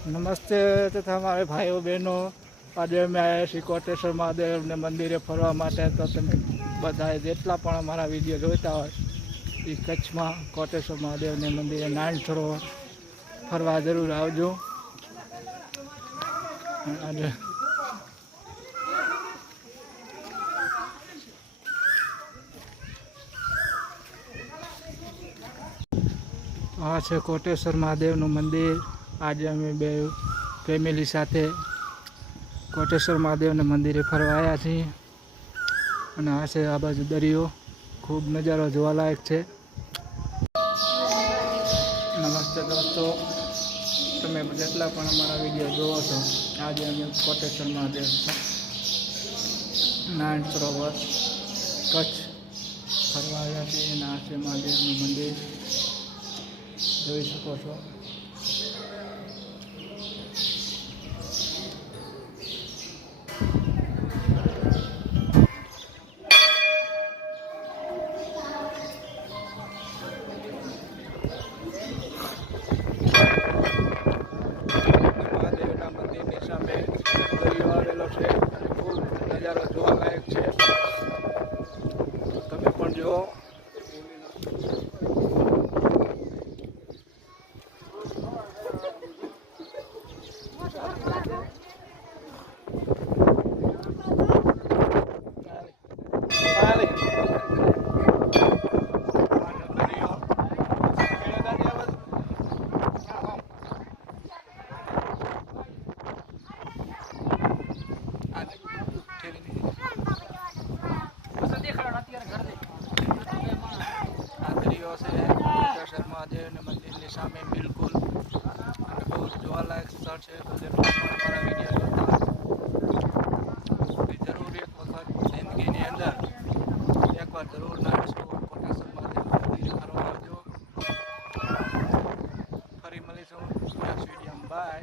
नमस्ते तथा हमारे भाइयों बहनों, आज मैं आया श्री कोटेश्वर महादेव ने मंदिरे फरवा माटे। तो तमे बधाए जेटला पण अमारा विडियो जोता होय ए कच्छ में कोटेश्वर महादेव ने मंदिरे नारायण सरोवर फरवा जरूर आवजो। आज आ छे कोटेश्वर महादेव मंदिर। आज अमे बे फेमिली साथे कोटेश्वर महादेव ने मंदिरे फरवा आया छीए अने आ छे आ बाजू दरियो, खूब नजारो जोवालायक छे। नमस्ते दोस्तों, तमे जेटला पण अमारा विडियो जोवो छो, आज अमे कोटेश्वर महादेव नारायण सरोवर कच्छ फरवा आया छीए अने आ छे महादेवनुं मंदिर જોઈ શકો છો। મહાદેવના મંદિરની સામે દરિયો આવેલો છે અને ખૂબ નજારો જોવાલાયક છે, તમે પણ જુઓ। महादेव ने मंदिर की सामे बिल्कुल बहुत जोवालायक स्थल है। तो हमारा वीडियो जोता जरूर एक वक्त जिंदगी अंदर एक बार जरूर नारायण सरोवर कोटेश्वर महादेव मंदिर फरवा आवजो। फरी मळीशुं नेक्स्ट वीडियो में। बाय।